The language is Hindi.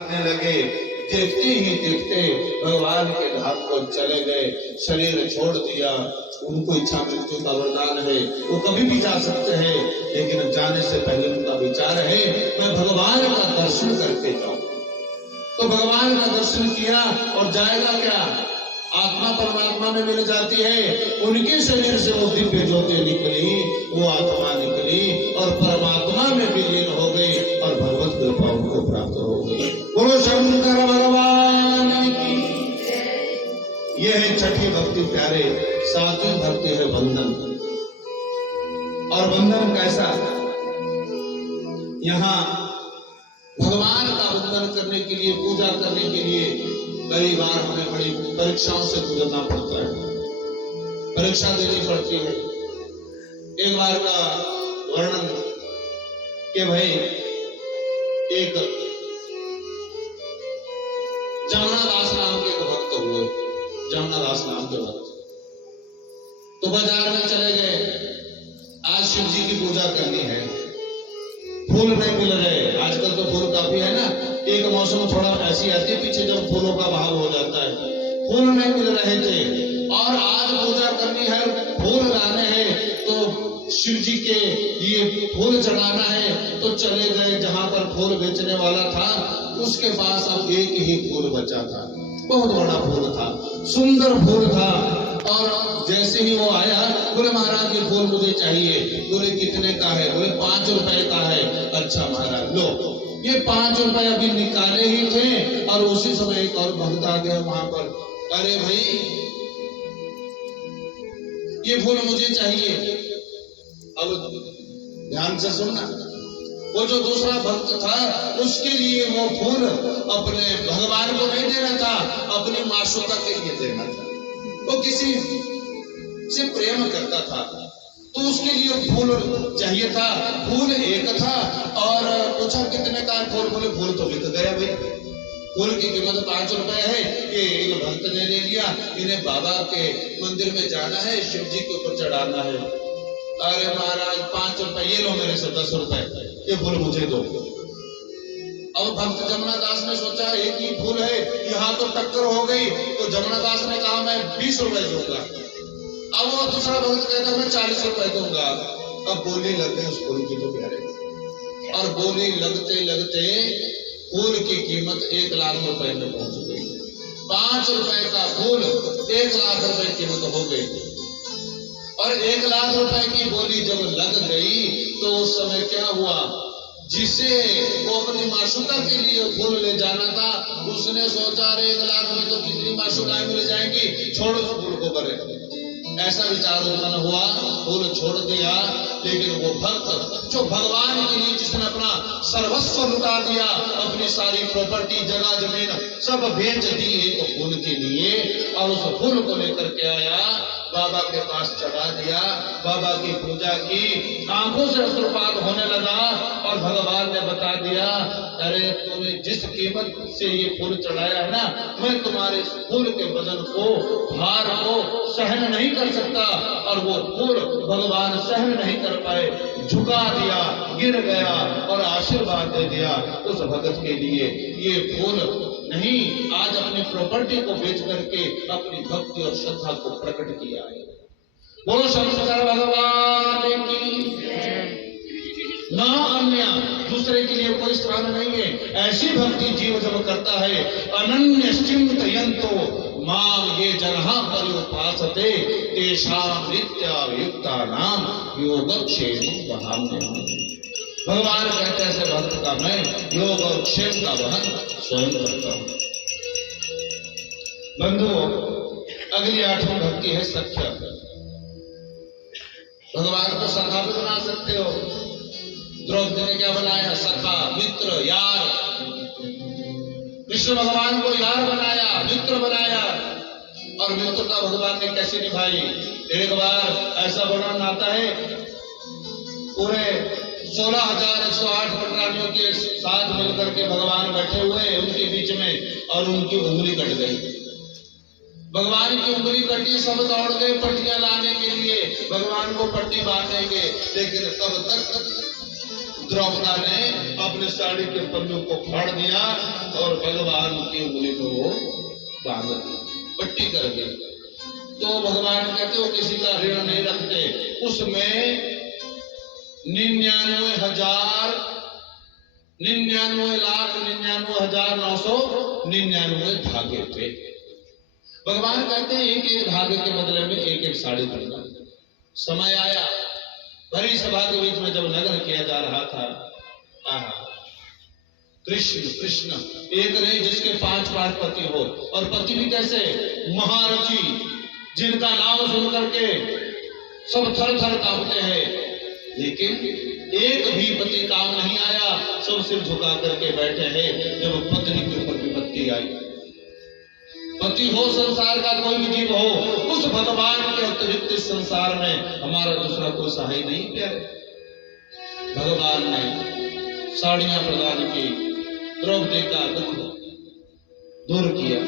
करने लगे। देखते ही देखते भगवान के धाम को चले गए, शरीर छोड़ दिया। उनको इच्छा मृत्यु का वरदान है, वो कभी भी जा सकते हैं, लेकिन जाने से पहले उनका विचार है मैं भगवान का दर्शन करके जाऊं। तो भगवान का दर्शन किया और जाएगा क्या, आत्मा परमात्मा में मिल जाती है। उनके शरीर से वो दिव्य ज्योति निकली, वो आत्मा निकली और परमात्मा में विलीन हो गई और भगवत कृपा उनको प्राप्त हो गई। बोलो शंकर भगवान की। यह है छठी भक्ति प्यारे। सातवीं भक्ति है वंदन। और वंदन कैसा, यहाँ भगवान का वंदन करने के लिए, पूजा करने के लिए कई बार हमें बड़ी परीक्षाओं से गुजरना पड़ता है, परीक्षा देनी पड़ती है। एक बार का वर्णन कि भाई एक जमुनादास नाम के भक्त हुए, जमुनादास नाम के भक्त तो बाजार में चले गए, आज शिव जी की पूजा करनी है, फूल नहीं मिल रहे। आजकल तो फूल काफी है ना, एक मौसम थोड़ा ऐसी आती है पीछे जब फूलों का भाव हो जाता है, फूल नहीं मिल रहे थे और आज पूजा करनी है, फूल लाने हैं तो शिव जी के लिए फूल चढ़ाना है। तो चले गए जहां पर फूल बेचने वाला था, उसके पास अब एक ही फूल बचा था, बहुत बड़ा फूल था, सुंदर फूल था। और जैसे ही वो आया, बोले महाराज ये फूल मुझे चाहिए। बोले कितने का है? बोले 5 रुपए का है। अच्छा महाराज लो। ये 5 रुपए अभी निकाले ही थे और उसी समय एक और भक्त आ गया वहां पर, अरे भाई ये फूल मुझे चाहिए। अब ध्यान से सुनना, वो जो दूसरा भक्त था उसके लिए वो फूल अपने भगवान को नहीं दे रहा था, अपनी मासूका के लिए देना था। वो किसी से प्रेम करता था तो उसके लिए फूल चाहिए था। फूल एक था और पूछा कितने का फूल? बोले फूल तो बिक गया भाई, फूल की कीमत 5 रुपए है। ये इन भक्त ने ले लिया, इन्हें बाबा के मंदिर में जाना है, शिव जी के ऊपर चढ़ाना है। अरे महाराज 5 रुपए, ये लो मेरे से 10 रुपए, ये फूल मुझे दो। अब भक्त जमुनादास ने सोचा एक ही फूल है, यहाँ तो टक्कर हो गई। तो जमुनादास ने कहा मैं 20 रुपए दूंगा। अब वो दूसरा भक्त कहता मैं 40 रुपए दूंगा। अब बोली लग गई उस फूल की तो प्यारे, और बोली लगते लगते फूल की कीमत 1 लाख रुपए में पहुंच गई। 5 रुपए का फूल 1 लाख रुपए कीमत हो गई। और 1 लाख रुपए की बोली जब लग गई तो उस समय क्या हुआ, जिसे वो अपनी माशुका के लिए फूल ले जाना था, उसने सोचा अरे 1 लाख में तो कितनी माशुकाएं मिल जाएंगी, छोड़ो उस फूल को करे। ऐसा विचार उत्पन्न हुआ, फूल छोड़ दिया। लेकिन वो भक्त जो भगवान के लिए, जिसने अपना सर्वस्व लुटा दिया, अपनी सारी प्रॉपर्टी जगह जमीन सब बेच दी एक फूल के लिए, और उस फूल को लेकर के आया, बाबा के पास चढ़ा दिया, बाबा की पूजा की, आंखों से अश्रुपात होने लगा और भगवान ने बता दिया अरे तूने जिस कीमत से ये फूल चढ़ाया है ना, मैं तुम्हारे इस फूल के वजन को, भार को सहन नहीं कर सकता। और वो फूल भगवान सहन नहीं कर पाए, झुका दिया, गिर गया और आशीर्वाद दे दिया उस भगत के लिए। ये फूल नहीं, आज अपनी प्रॉपर्टी को बेच करके अपनी भक्ति और श्रद्धा को प्रकट किया है। बोलो शंकर भगवान की। ना अन्य दूसरे के लिए कोई स्थान नहीं है। ऐसी भक्ति जीव जब करता है, अनन्य चिंतयन्तो मां ये जनहा पर्युपासते तेषां नित्यायुक्तानां योगक्षेमं वहाम्यहम्। भगवान कहते हैं ऐसे भक्त का मैं योग और क्षेम का वहन स्वयं करता हूं। बंधुओं, अगली 8वीं भक्ति है सख्य। भगवान को सखा भी बना सकते हो। द्रौपदी ने क्या बनाया? सखा, मित्र, यार। कृष्ण भगवान को यार बनाया, मित्र बनाया। और मित्रता भगवान ने कैसे निभाई? एक बार ऐसा वर्णन आता है, पूरे 16,108 पटरानियों के साथ मिलकर के भगवान बैठे हुए उनके बीच में, और उनकी उंगली कट गई। भगवान की उंगली कटी, सब दौड़ गए पट्टियां लाने के लिए, भगवान को पट्टी बांधेंगे। लेकिन तब तक द्रौपदा ने अपने साड़ी के पन्नों को फाड़ दिया और भगवान कहते हो किसी का ऋण नहीं रखते, उसमें 99,99,99,999 धागे थे। भगवान कहते हैं एक एक धागे के बदले में एक एक साड़ी दूंगा। समय आया, भरी सभा के बीच में जब नग्न किया जा रहा था, कृष्ण कृष्ण एक नहीं जिसके 5 पति हो, और पति भी कैसे महारथी, जिनका नाम सुन करके सब थर थर कांपते हैं, लेकिन एक भी पति काम नहीं आया, सब सिर झुका करके बैठे हैं। जब पत्नी के ऊपर विपत्ति आई, पति हो संसार का कोई भी जीव हो, उस भगवान के अतिरिक्त इस संसार में हमारा दूसरा कोई सहाय नहीं प्यारे। भगवान ने साड़ियां प्रदान की, द्रौपदी का दुख दूर किया।